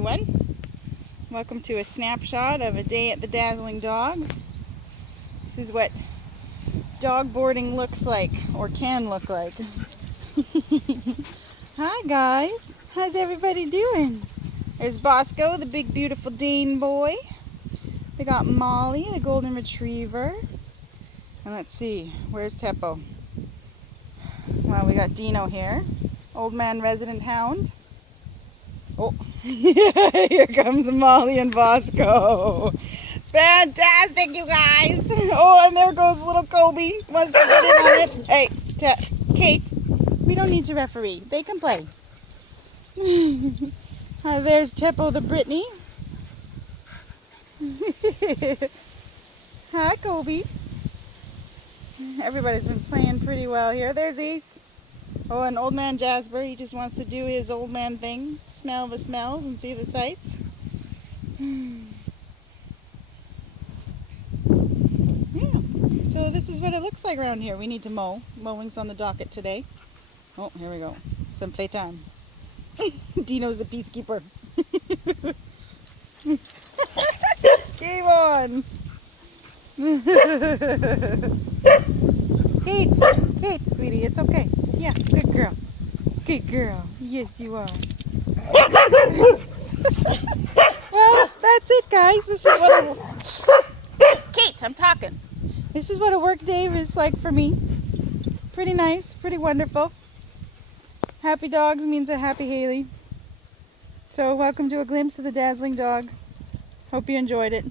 everyone. Welcome to a snapshot of a day at the Dazzling Dog. This is what dog boarding looks like, or can look like. Hi guys, how's everybody doing? There's Bosco, the big beautiful Dane boy. We got Molly, the golden retriever. And let's see, where's Teppo? Well, we got Dino here, old man resident hound. Oh, here comes Molly and Bosco. Fantastic, you guys. Oh, and there goes little Kobe. Wants to get in on it. Hey, Kate, we don't need to referee. They can play. There's Teppo the Brittany. Hi, Kobe. Everybody's been playing pretty well here. There's Ace. Oh, and old man Jasper, he just wants to do his old man thing. Smell the smells and see the sights. Yeah, so this is what it looks like around here. We need to mow. Mowing's on the docket today. Oh, here we go. Some playtime. Dino's the peacekeeper. Game on! Kate, sweetie, it's okay. Yeah, good girl. Good girl. Yes, you are. Well, that's it, guys. This is what Kate, I'm talking. This is what a work day is like for me. Pretty nice, pretty wonderful. Happy dogs means a happy Haley. So welcome to a glimpse of the Dazzling Dog. Hope you enjoyed it.